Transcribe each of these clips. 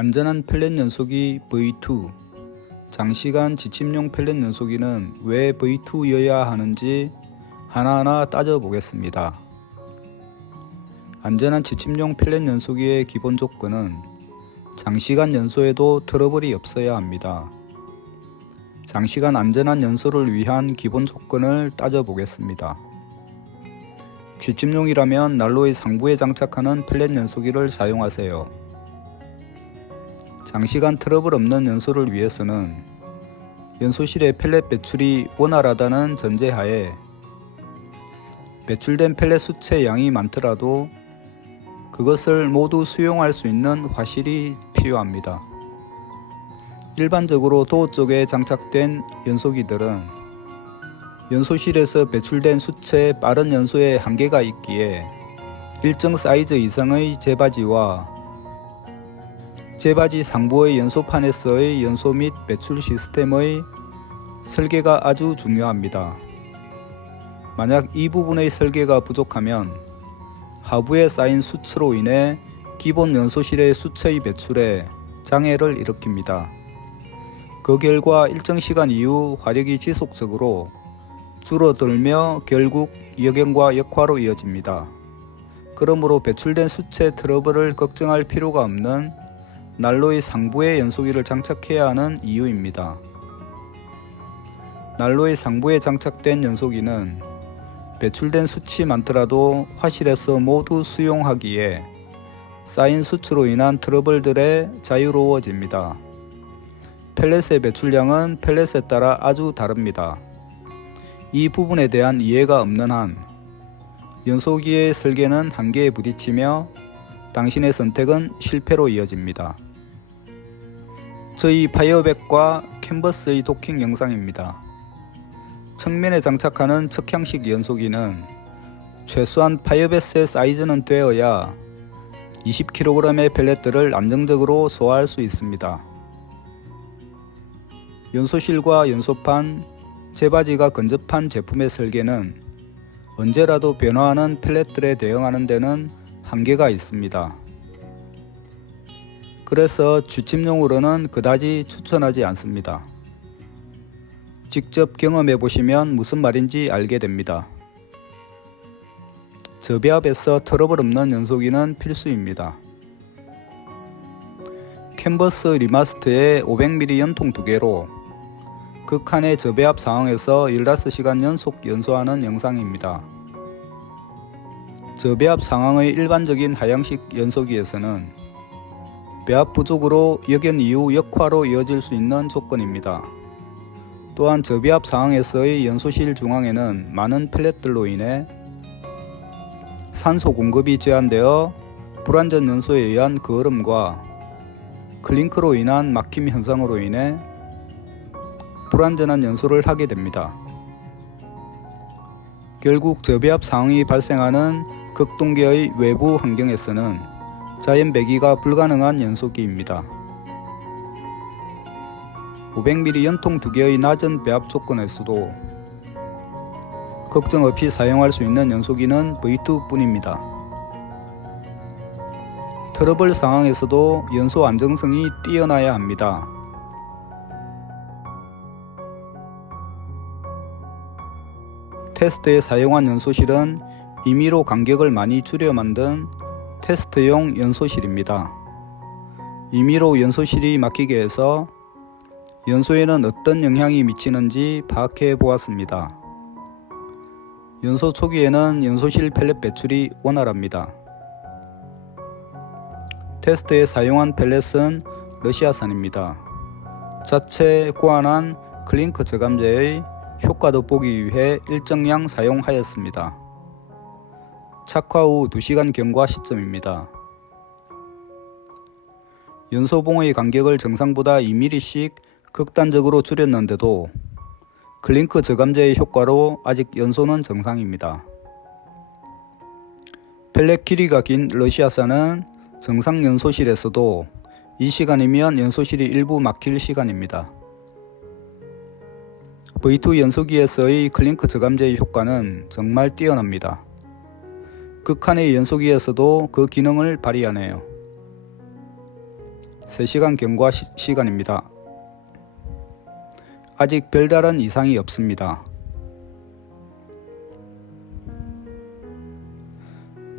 안전한 펠렛 연소기 V2. 장시간 지침용 펠렛 연소기는 왜 V2여야 하는지 하나하나 따져보겠습니다. 안전한 지침용 펠렛 연소기의 기본 조건은 장시간 연소에도 트러블이 없어야 합니다. 장시간 안전한 연소를 위한 기본 조건을 따져보겠습니다. 뒷집용이라면 난로의 상부에 장착하는 펠렛 연소기를 사용하세요. 장시간 트러블 없는 연소를 위해서는 연소실의 펠렛 배출이 원활하다는 전제하에 배출된 펠렛 수채 양이 많더라도 그것을 모두 수용할 수 있는 화실이 필요합니다. 일반적으로 도어 쪽에 장착된 연소기들은 연소실에서 배출된 수채의 빠른 연소에 한계가 있기에 일정 사이즈 이상의 제바지와 제바지 상부의 연소판에서의 연소 및 배출 시스템의 설계가 아주 중요합니다. 만약 이 부분의 설계가 부족하면 하부에 쌓인 수치로 인해 기본 연소실의 수체의 배출에 장애를 일으킵니다. 그 결과 일정 시간 이후 화력이 지속적으로 줄어들며 결국 역연과 역화로 이어집니다. 그러므로 배출된 수체 트러블을 걱정할 필요가 없는 난로의 상부에 연소기를 장착해야 하는 이유입니다. 난로의 상부에 장착된 연소기는 배출된 수치 많더라도 화실에서 모두 수용하기에 쌓인 수치로 인한 트러블들에 자유로워집니다. 펠렛의 배출량은 펠렛에 따라 아주 다릅니다. 이 부분에 대한 이해가 없는 한 연소기의 설계는 한계에 부딪히며 당신의 선택은 실패로 이어집니다. 저희 파이어백과 캔버스의 도킹 영상입니다. 측면에 장착하는 측향식 연소기는 최소한 파이어베스의 사이즈는 되어야 20kg의 펠렛들을 안정적으로 소화할 수 있습니다. 연소실과 연소판, 제바지가 근접한 제품의 설계는 언제라도 변화하는 펠렛들에 대응하는 데는 한계가 있습니다. 그래서 뒷집용으로는 그다지 추천하지 않습니다. 직접 경험해 보시면 무슨 말인지 알게 됩니다. 저배압에서 트러블 없는 연소기는 필수입니다. 캔버스 리마스터의 500mm 연통 2개로 극한의 저배압 상황에서 15시간 연속 연소하는 영상입니다. 저배압 상황의 일반적인 하향식 연소기에서는 배압 부족으로 역연 이후 역화로 이어질 수 있는 조건입니다. 또한 저배압 상황에서의 연소실 중앙에는 많은 펠렛들로 인해 산소 공급이 제한되어 불완전 연소에 의한 그을음과 클링크로 인한 막힘 현상으로 인해 불완전한 연소를 하게 됩니다. 결국 저배압 상황이 발생하는 극동계의 외부 환경에서는 자연 배기가 불가능한 연소기입니다. 500mm 연통 2개의 낮은 배압 조건에서도 걱정 없이 사용할 수 있는 연소기는 V2 뿐입니다. 트러블 상황에서도 연소 안정성이 뛰어나야 합니다. 테스트에 사용한 연소실은 임의로 간격을 많이 줄여 만든 테스트용 연소실입니다. 임의로 연소실이 막히게 해서 연소에는 어떤 영향이 미치는지 파악해 보았습니다. 연소 초기에는 연소실 펠렛 배출이 원활합니다. 테스트에 사용한 펠렛은 러시아산입니다. 자체 고안한 클링크 저감제의 효과 돋보기 위해 일정량 사용하였습니다. 착화 후 2시간 경과 시점입니다. 연소봉의 간격을 정상보다 2mm씩 극단적으로 줄였는데도 클링크 저감제의 효과로 아직 연소는 정상입니다. 펠렛 길이가 긴 러시아산은 정상 연소실에서도 이 시간이면 연소실이 일부 막힐 시간입니다. V2 연소기에서의 클링크 저감제의 효과는 정말 뛰어납니다. 극한의 연소기에서도 그 기능을 발휘하네요. 3시간 경과 시간입니다. 아직 별다른 이상이 없습니다.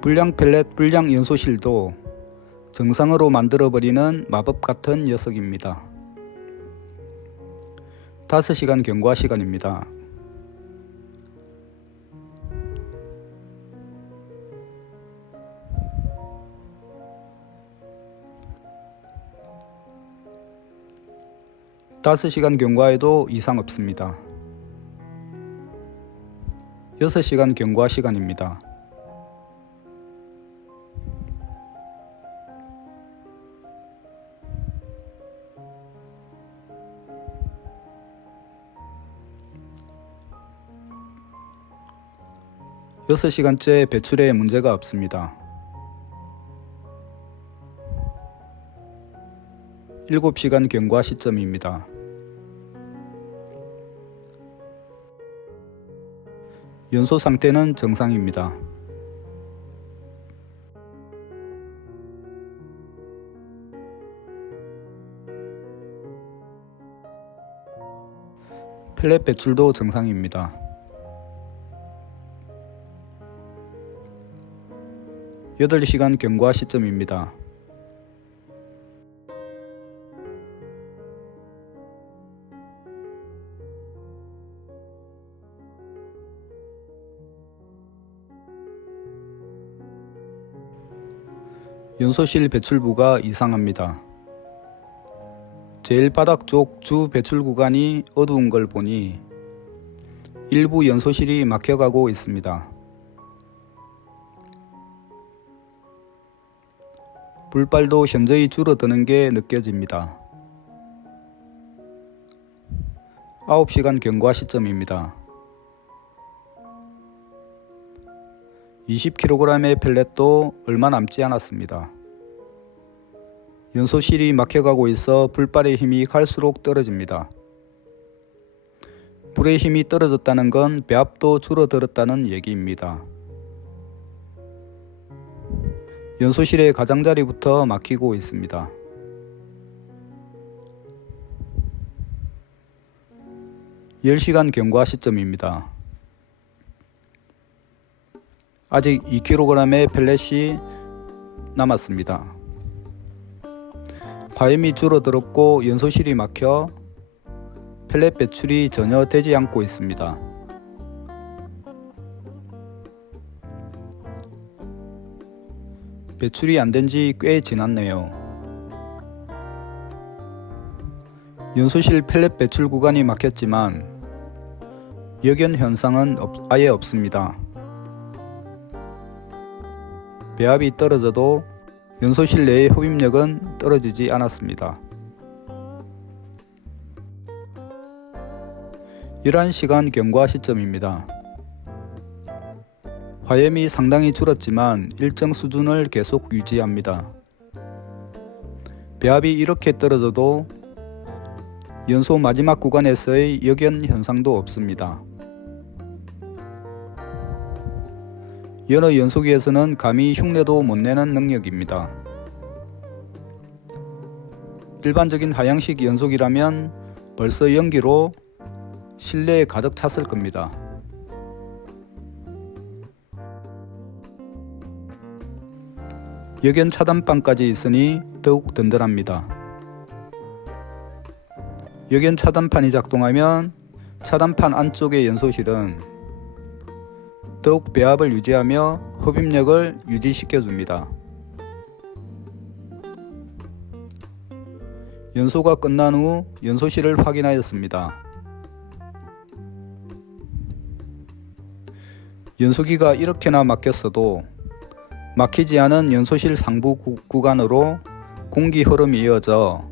불량 펠렛 불량 연소실도 정상으로 만들어버리는 마법 같은 녀석입니다. 5시간 경과 시간입니다. 다섯 시간 경과에도 이상 없습니다. 6시간 경과 시간입니다. 여섯 시간째 배출에 문제가 없습니다. 7시간 경과 시점입니다. 연소 상태는 정상입니다. 펠렛 배출도 정상입니다. 8시간 경과 시점입니다. 연소실 배출부가 이상합니다. 제일 바닥 쪽 주 배출 구간이 어두운 걸 보니 일부 연소실이 막혀가고 있습니다. 불빨도 현저히 줄어드는 게 느껴집니다. 9시간 경과 시점입니다. 20kg의 펠렛도 얼마 남지 않았습니다. 연소실이 막혀가고 있어 불빨의 힘이 갈수록 떨어집니다. 불의 힘이 떨어졌다는 건 배압도 줄어들었다는 얘기입니다. 연소실의 가장자리부터 막히고 있습니다. (10시간) 경과 시점입니다. 아직 2kg의 펠렛이 남았습니다. 과염이 줄어들었고 연소실이 막혀 펠렛 배출이 전혀 되지 않고 있습니다. 배출이 안 된 지 꽤 지났네요. 연소실 펠렛 배출 구간이 막혔지만 역연 현상은 아예 없습니다. 배압이 떨어져도 연소실 내의 흡입력은 떨어지지 않았습니다. 11시간 경과 시점입니다. 화염이 상당히 줄었지만 일정 수준을 계속 유지합니다. 배압이 이렇게 떨어져도 연소 마지막 구간에서의 역연 현상도 없습니다. 여러 연소기에서는 감히 흉내도 못 내는 능력입니다. 일반적인 하향식 연소기라면 벌써 연기로 실내에 가득 찼을 겁니다. 역연 차단판까지 있으니 더욱 든든합니다. 역연 차단판이 작동하면 차단판 안쪽의 연소실은 더욱 배압을 유지하며 흡입력을 유지시켜줍니다. 연소가 끝난 후 연소실을 확인하였습니다. 연소기가 이렇게나 막혔어도 막히지 않은 연소실 상부 구간으로 공기 흐름이 이어져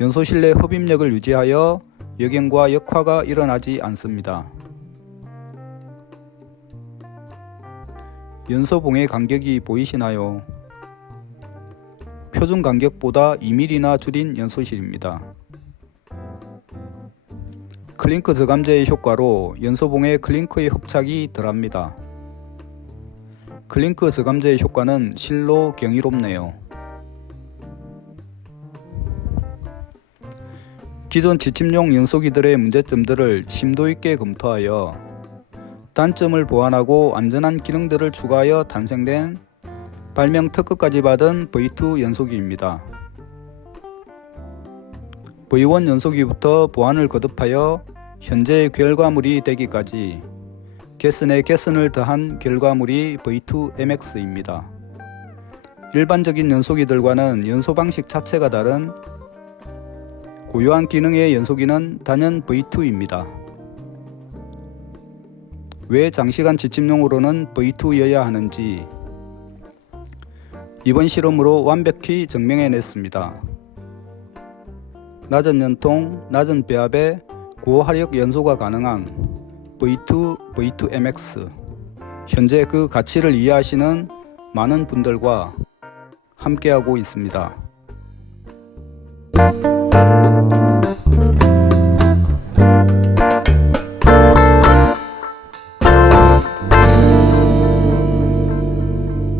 연소실 내 흡입력을 유지하여 역연과 역화가 일어나지 않습니다. 연소봉의 간격이 보이시나요? 표준 간격보다 2mm나 줄인 연소실입니다. 클링크 저감제의 효과로 연소봉의 클링크의 흡착이 덜합니다. 클링크 저감제의 효과는 실로 경이롭네요. 기존 지침용 연소기들의 문제점들을 심도 있게 검토하여 단점을 보완하고 안전한 기능들을 추가하여 탄생된 발명 특허까지 받은 V2 연소기입니다. V1 연소기부터 보완을 거듭하여 현재의 결과물이 되기까지 개선에 개선을 더한 결과물이 V2 MX입니다. 일반적인 연소기들과는 연소 방식 자체가 다른 고유한 기능의 연소기는 단연 V2입니다. 왜 장시간 지침용으로는 V2여야 하는지 이번 실험으로 완벽히 증명해냈습니다. 낮은 연통, 낮은 배압에 고화력 연소가 가능한 V2, V2MX. 현재 그 가치를 이해하시는 많은 분들과 함께하고 있습니다.